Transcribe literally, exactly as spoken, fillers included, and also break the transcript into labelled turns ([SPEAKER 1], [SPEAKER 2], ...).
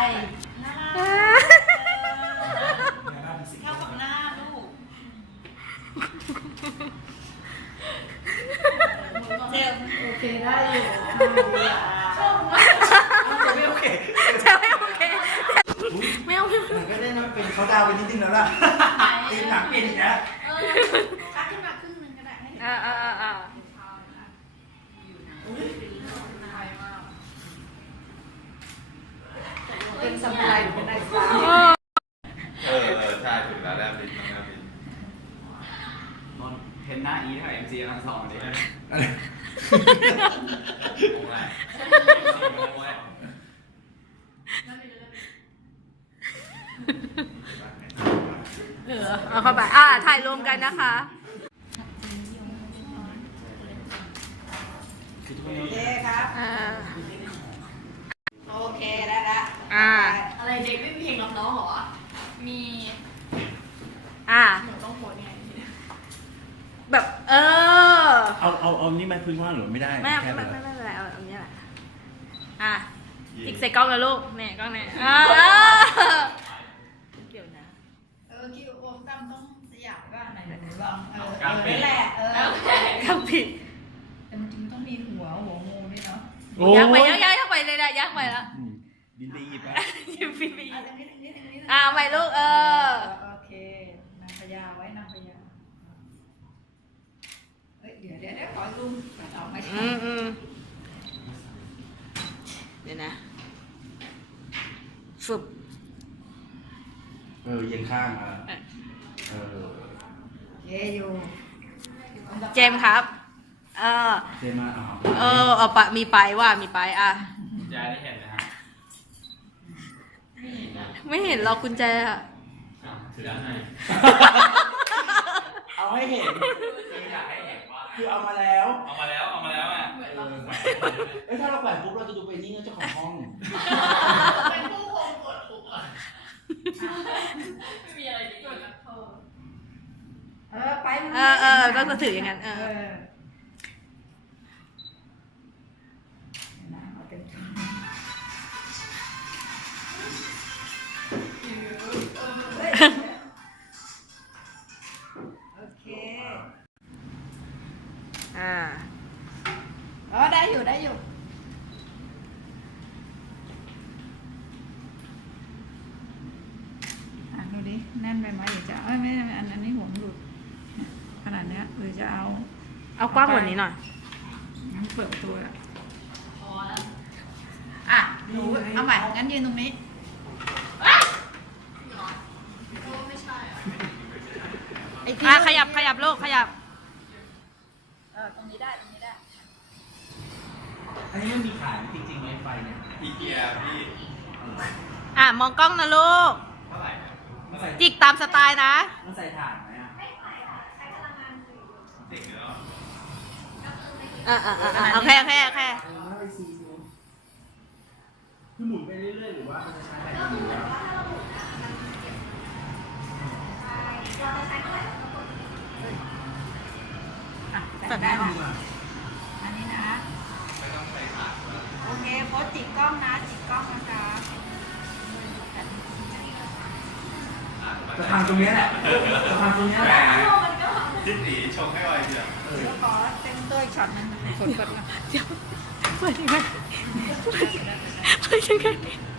[SPEAKER 1] น่ารักเข้ากับหน้าลูกเจ็บโอเคได้อยู่ชอบมากไม่โอเค
[SPEAKER 2] ใช่ไม่โอเคไม่เอาไม่เอา
[SPEAKER 3] ก็ได้นะเป็นเขาดาวไปนิดนึงแล้วล่ะตีหนักเป็นอีกแล้ว
[SPEAKER 1] คัดขึ้นมาครึ่งนึงก็ได้
[SPEAKER 2] อ่าอ่าอ่าอ่า
[SPEAKER 1] เป็นสมุไรหรือเป็นนายฟ้า
[SPEAKER 4] เออเออใช่ถึงแล้วได้บินแล้วบิน
[SPEAKER 5] นนเห็นหน้าอีเท่าเอ็มซีกำลังสองดิโอ้ย
[SPEAKER 2] เออเอาเข้าไปอ่าถ่ายรวมกันนะคะ
[SPEAKER 1] โอเคครับ
[SPEAKER 2] อ่า
[SPEAKER 1] โอเคได้ละ
[SPEAKER 2] อ่า
[SPEAKER 1] อะไรเด็กไม่มีเพลงรับน้องเหรอมี
[SPEAKER 2] อ่า
[SPEAKER 1] หนูต้องโพสไง
[SPEAKER 2] แบบเออ
[SPEAKER 3] เอาเอาเอานี่มาพื้นว่างหรือไม่ได้
[SPEAKER 2] ไม่ไม่ไม่ไม่เป็นไรเอาอันนี้แหละอ่ะอีกใส่กล้องแล้วลูกเนี่ยกล้องเนี่ยอ่าเดี๋ยวนะ
[SPEAKER 1] เออคิวโอมตั้มต้องสยามว่าไหนหนูลองเออเออนั่นแหละเออ
[SPEAKER 2] ทำผิด
[SPEAKER 1] แต่มันจริงต้องมีหัวหัวงูด้วยเนาะ
[SPEAKER 2] ยักไปยักยักยักไปเลยนะยักไปแล้ว
[SPEAKER 3] บินไปหยิบไป
[SPEAKER 2] หยิบปีบีอ่าไปลูกเออ
[SPEAKER 1] โอเคนางพญาไว้นางพญาเฮ้ยเดี๋ยวเดี๋ยวเดี๋ยวขอลุงมาต่อมา
[SPEAKER 2] อืมอืมเดี๋ยวนะฝึบ
[SPEAKER 3] เออเย็นข้างอ่ะเออ
[SPEAKER 1] เยอยู่
[SPEAKER 2] เจมครับเออ
[SPEAKER 3] เจมมา
[SPEAKER 2] เออเอาปะมีไปว่ามีไปอ่ะ
[SPEAKER 5] ยายได้เห็นไหมฮะ
[SPEAKER 2] ไม่เห็นหรอกกุญแจอ่ะ
[SPEAKER 5] ถือด้านใน
[SPEAKER 3] เอาให้เห็น
[SPEAKER 5] อยากให้เห็นว่า
[SPEAKER 3] คือเอามาแล้ว
[SPEAKER 5] เอามาแล้วเอามาแล้วอ่ะ
[SPEAKER 3] เอ้ถ้าเราแขวนปุ๊บเราจะดูไปนี่เจ้าของห้อง
[SPEAKER 1] เป็นผู้คงกดถูกอ่ะไม่มีอะไรดีกว่านักโทษเออไป
[SPEAKER 2] เออเออก็จะถืออย่างนั้นเออ
[SPEAKER 1] โอเค
[SPEAKER 2] อ่า
[SPEAKER 1] อ๋อได้อยู่ได้อยู่อ่ะดูดิแน่นไปไหมหรือจะเอ้ยไม่อันอันนี้หัวมันหลุดขนาดเนี้ยหรือจะเอา
[SPEAKER 2] เอากว้างกว่านี้หน่อย
[SPEAKER 1] งั้นเปิดประตูละพอแล้วอ่ะหนูเอาใหม่งั้นยืนตรงนี้
[SPEAKER 2] อ่ะขยับขยับลูกขยับ
[SPEAKER 1] เออตรงนี้ได้ตรงนี้ได้
[SPEAKER 3] อันนี้มันมีขายจริงๆไหมไฟเนี่ย
[SPEAKER 4] อีเกียพี่
[SPEAKER 2] อ่ะมองกล้องนะลูก
[SPEAKER 4] เท่าไหร่
[SPEAKER 2] จิกตามสไตล์นะ
[SPEAKER 3] มันใส่ถ่านไหมอ่ะ
[SPEAKER 4] จริงเหรอ
[SPEAKER 2] อ่าอ่าอ่าโอเคโอเคโอเค
[SPEAKER 3] คือหมุนไปเรื่อยๆหรือว่ามันจะใช้แบบนี้วะ
[SPEAKER 1] แต่ได้ไหมอันนี้นะ
[SPEAKER 4] ไม่ต้องใส่ถ่าน
[SPEAKER 1] โอเคโพสจิกกล้องนะจิกกล้องนะคะ
[SPEAKER 3] จะทำตรงนี้แหละจะทำตรงนี้แหละ
[SPEAKER 4] ทิศหนีชงให้ไวเชียว
[SPEAKER 1] เดี๋ยวขอเต็มตัวอีกช็อตนึงฝนเปิดมา
[SPEAKER 2] เดี๋ยวเปิดยังไงเปิดยังไง